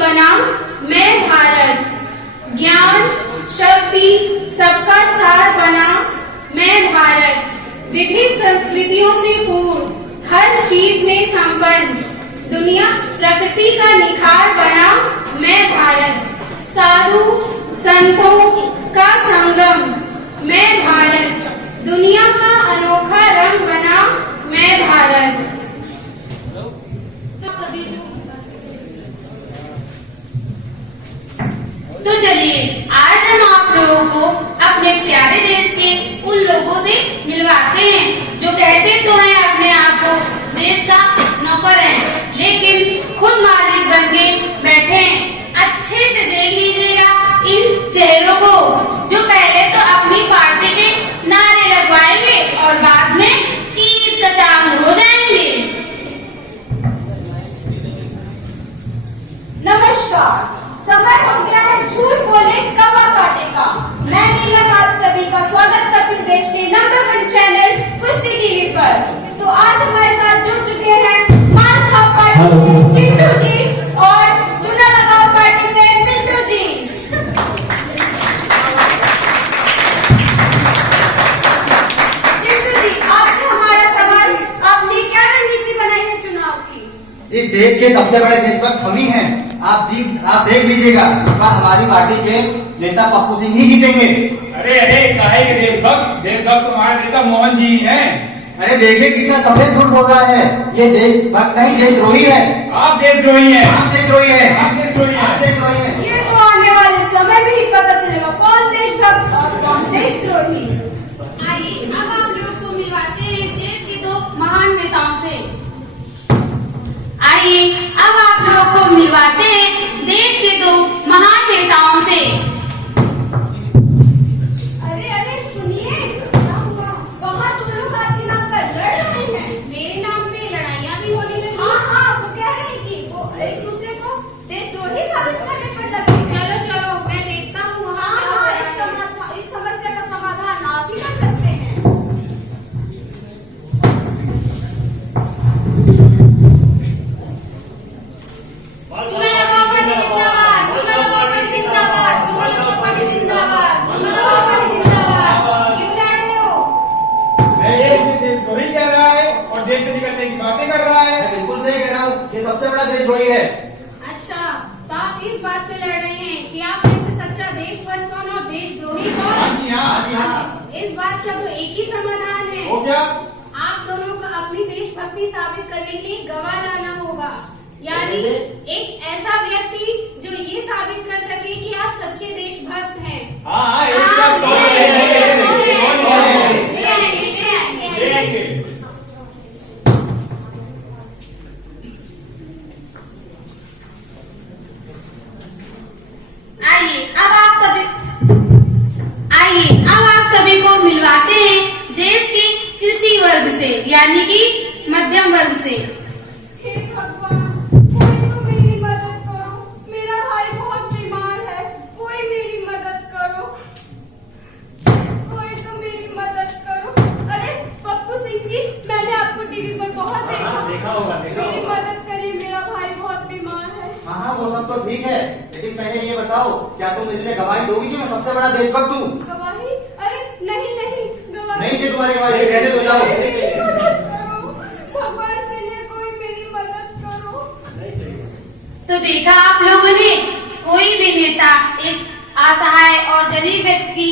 बना मैं भारत। ज्ञान शक्ति सबका सार बना मैं भारत। विभिन्न संस्कृतियों से पूर्ण हर चीज में संपन्न दुनिया प्रकृति का निखार बना मैं भारत। साधु संतों का संगम मैं भारत। दुनिया का अनोखा रंग बना मैं भारत। तो चलिए आज हम आप लोगों को अपने प्यारे देश के उन लोगों से मिलवाते हैं जो कहते तो हैं अपने आप को देश का नौकर है, लेकिन खुद मालिक बन के बैठे हैं। अच्छे से देख लीजिएगा इन चेहरों को जो पहले तो अपनी पार्टी के नारे लगवाएंगे और बाद में ईद का चांद हो जाएंगे। नमस्कार, समय हो गया है झूठ बोले कवा काटे का। मैं नीलम आप सभी का स्वागत करती हूँ देश के नंबर 1 चैनल कुश्ती टीवी पर। तो आज हमारे साथ जुड़ चुके हैं मालखाओ पार्टी से चिंटू जी और चूना लगाओ पार्टी से मिंटू जी। चिंटू जी, आपसे हमारा सवाल, आपने क्या रणनीति बनाई है चुनाव की? इस देश के सबसे बड़े देशभक्त हम ही हैं। आप देख लीजिएगा, इस बार हमारी पार्टी के नेता पप्पू सिंह ही जीतेंगे। अरे काहे के देशभक्त हमारे नेता मोहन जी हैं। अरे देखिए कितना सफेद झूठ बोल रहा है। ये देशभक्त नहीं देशद्रोही है। आप देशद्रोही हैं। आप देशद्रोही हैं। आप देशद्रोही हैं। आप देशद्रोही हैं। ये तो आने वाले समय में ही पता चलेगा कौन देशभक्त और कौन देशद्रोही। आइए अब आप लोग को मिलवाते हैं देश के 2 महान नेताओं से। आइए अब आप लोग को मिलवाते हैं देश के 2 महान नेताओं से। अरे सुनिए, क्या हुआ? कहाँ तुम लोग आपके नाम पर लड़ रहे हैं? मेरे नाम पे लड़ाइयाँ भी होने लगी। हाँ, वो कह रही थी वो एक दूसरे को देशद्रोही साबित करने पर लगे। चलो मैं देखता हूँ वहाँ क्या हो हाँ, रहा है। इस समस्या का समाधान आप ही कर सकते हैं। चूना लगाओ पार्टी जिंदाबाद, चूना लगाओ पार्टी जिंदाबाद, चूना लगाओ पार्टी जिंदाबाद, चूना लगाओ पार्टी जिंदाबाद। क्यों लड़ रहे हो? देशद्रोही कह रहा है और देश से निकलने की बातें कर रहा है। मैं बिल्कुल सही कह रहा हूँ, ये सबसे बड़ा देशद्रोही है। अच्छा, तो आप इस बात पे लड़ रहे हैं कि आप में से सच्चा देशभक्त कौन और देशद्रोही कौन? हाँ जी हाँ। हाँ जी हाँ। इस बात का तो एक ही समाधान है। वो क्या? आप दोनों को अपनी देशभक्ति साबित करने के लिए गवाह लाना होगा, यानी एक ऐसा व्यक्ति जो ये साबित कर सके कि आप सच्चे देशभक्त हैं। हाँ ले आएंगे। आइए अब आप सभी को मिलवाते हैं देश के कृषि वर्ग से, यानी कि मध्यम वर्ग से। हे भगवान, कोई तो मेरी मदद करो। मेरा भाई बहुत बीमार है, कोई मेरी मदद करो। कोई तो मेरी मदद करो। अरे पप्पू सिंह जी, मैंने आपको टीवी पर बहुत देखा। देखा होगा। मेरी मदद करिए, मेरा भाई बहुत बीमार है। हाँ, वो सब तो ठीक है, लेकिन पहले ये बताओ, क्या तुम इसलिए गवाही दोगी कि मैं सबसे बड़ा देशभक्त हूँ? गवाही? अरे नहीं, गवाही नहीं थी तुम्हारी गवाही, रहने दो, जाओ। मदद करो, भगवान के लिए कोई मेरी मदद करो। तो देखा आप लोगों ने, कोई भी नेता एक असहाय और गरीब व्यक्ति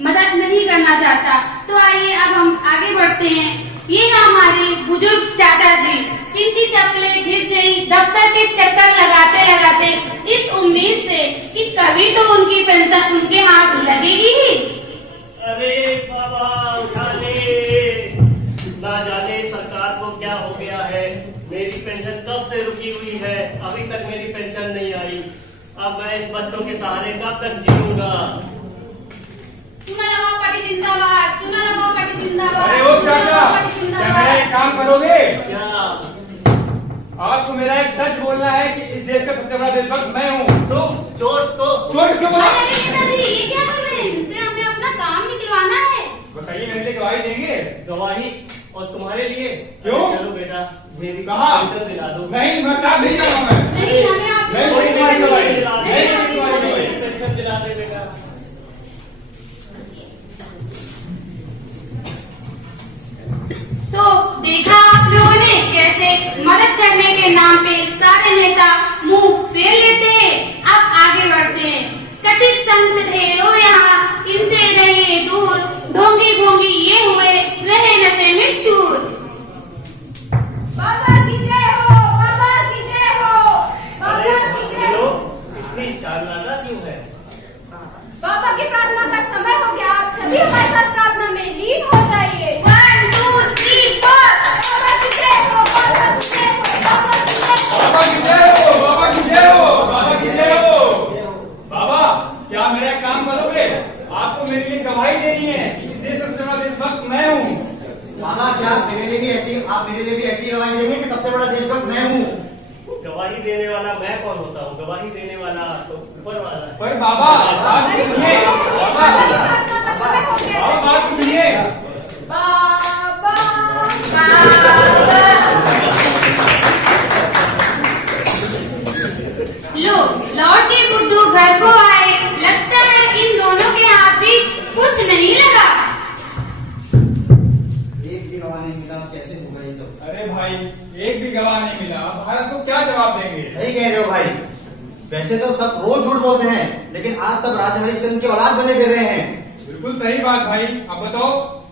मदद नहीं करना चाहता। तो आइए अब हम आगे बढ़ते हैं। ये हमारे बुजुर्ग चाचा जी, जिनकी चप्पलें घिस गई दफ्तर के चक्कर लगाते लगाते, इस उम्मीद से कि कभी तो उनकी पेंशन उनके हाथ लगेगी ही। अरे बाबा उठा ले, ना जाने सरकार को क्या हो गया है। मेरी पेंशन कब से रुकी हुई है, अभी तक मेरी पेंशन नहीं आई। अब मैं इन बच्चों के सहारे कब तक जीऊंगा? चूना लगाओ पार्टी जिंदाबाद, चूना लगाओ पार्टी जिंदाबाद। अरे ओ चाचा, क्या मेरा एक काम करोगे? क्या? आपको मेरा एक सच बोलना है कि इस देश का सबसे बड़ा देशभक्त मैं हूँ। तुम चोर क्यों बोला? अरे ये क्या कर रहे हैं? इनसे हमें अपना काम निकलवाना है। बताइए, मेरे लिए गवाही देंगे? गवाही? और तुम्हारे लिए? क्यों? चलो बेटा, मेरी कहाँ? पेंशन दिला दो। नहीं, मैं साथ नहीं जाऊंगा। नहीं, हमें आप मैं तुम्हारी गवाही के नाम पे सारे नेता मुंह फेर लेते हैं। अब आगे बढ़ते हैं। कथित संत ढेरों यहाँ, इनसे रहिए दूर, ढोंगी भोंगी ये हुए, रहे नशे में चूर। बाबा की जय हो, बाबा की जय हो, अरे बाबा की जय हो। इतनी चालाना क्यों है? बाबा की प्रार्थना का समय हो गया, आप सभी हमारे साथ प्रार्थना में लीन हो जाइए। 1 2 3 4। बाबा की जय हो, बाबा की जय हो, बाबा की जय हो। बाबा की जय हो, बाबा की जय हो, बाबा की जय हो। बाबा, क्या मेरा काम करोगे? आपको मेरे लिए गवाही देनी है कि इस देश का सबसे बड़ा देशभक्त मैं हूँ। मामा क्या मेरे लिए भी ऐसी आप मेरे लिए भी ऐसी गवाही देंगे कि सबसे बड़ा देशभक्त मैं हूँ? गवाही देने वाला मैं कौन होता हूँ? गवाही देने वाला तो ऊपर वाला है। पर बाबा बात सुनिए, बाबा प्रार्थना का समय हो गया बाबा है। बात सुनिए। बाबा लो लौटे बुद्धू घर को आए, लगता है इन दोनों के हाथ भी कुछ नहीं लगा। एक भी गवाह नहीं मिला, कैसे होगा ये सब? अरे भाई, एक भी गवाह नहीं मिला, भारत को क्या जवाब देंगे? सही कह रहे हो भाई। वैसे तो सब रोज झूठ बोलते हैं, लेकिन आज सब राजा हरिश्चंद्र के औलाद बने फिर रहे हैं। बिल्कुल सही बात भाई। अब बताओ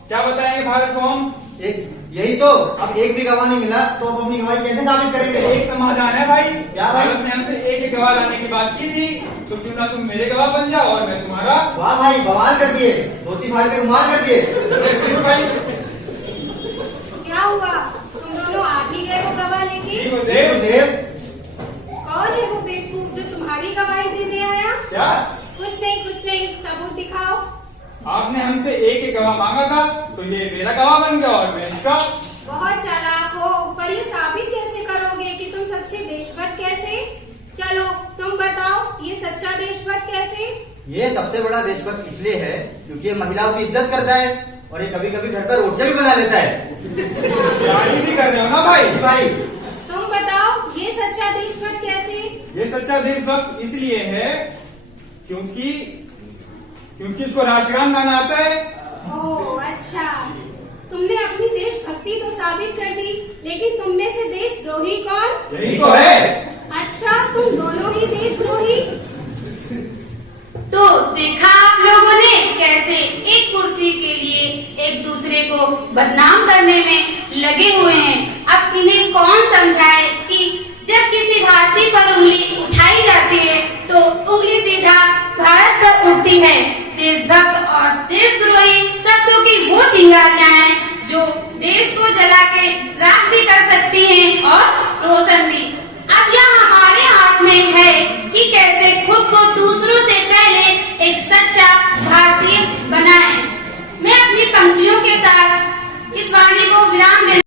क्या बताएंगे भारत को हम? एक यही तो, अब एक भी गवाह नहीं मिला तो हम अपनी गवाही कैसे साबित करेंगे? एक समाधान है भाई। क्या भाई? भारत ने हमसे एक गवाह लाने की बात की थी, तो क्यों ना तुम मेरे गवाह बन जाओ और मैं तुम्हारा। वाह भाई, बवाल कर दिए, धोती फाड़ के रुमाल कर दिए। क्यों भाई? क्या हुआ, तुम दोनों आप ही गए हो गवाह लेके? ठीक हो देव। देव कौन है वो बेवकूफ जो तुम्हारी गवाही देने आया? क्या कुछ नहीं, सबूत दिखाओ। आपने हमसे एक गवाह मांगा था, तो ये मेरा गवाह बन गया और मैं इसका। बहुत चालाक हो, पर ये साबित कैसे करोगे कि तुम सच्चे देशभक्त कैसे? चलो तुम बताओ, ये सच्चा देशभक्त कैसे? ये सबसे बड़ा देशभक्त इसलिए है क्योंकि ये महिलाओं की इज्जत करता है और ये कभी कभी घर पर रोटियां भी बना लेता है। तैयारी भी कर रहे हो ना भाई? भाई तुम बताओ, ये सच्चा देशभक्त कैसे? ये सच्चा देशभक्त इसलिए है क्योंकि इसको राष्ट्रगान गाना आता है। ओह अच्छा, तुमने अपनी देशभक्ति तो साबित कर दी, लेकिन तुम में से देशद्रोही कौन? यही तो है। अच्छा, तुम दोनों ही देशद्रोही। तो देखा आप लोगों ने कैसे एक कुर्सी के लिए एक दूसरे को बदनाम करने में लगे हुए हैं। अब इन्हें कौन समझाए कि जब किसी भारतीय पर उंगली उठाई जाती है तो उंगली सीधा भारत पर उठती है। देशभक्त और देशद्रोही शब्दों की वो चिंगारियां हैं जो देश को जला के राख भी कर सकती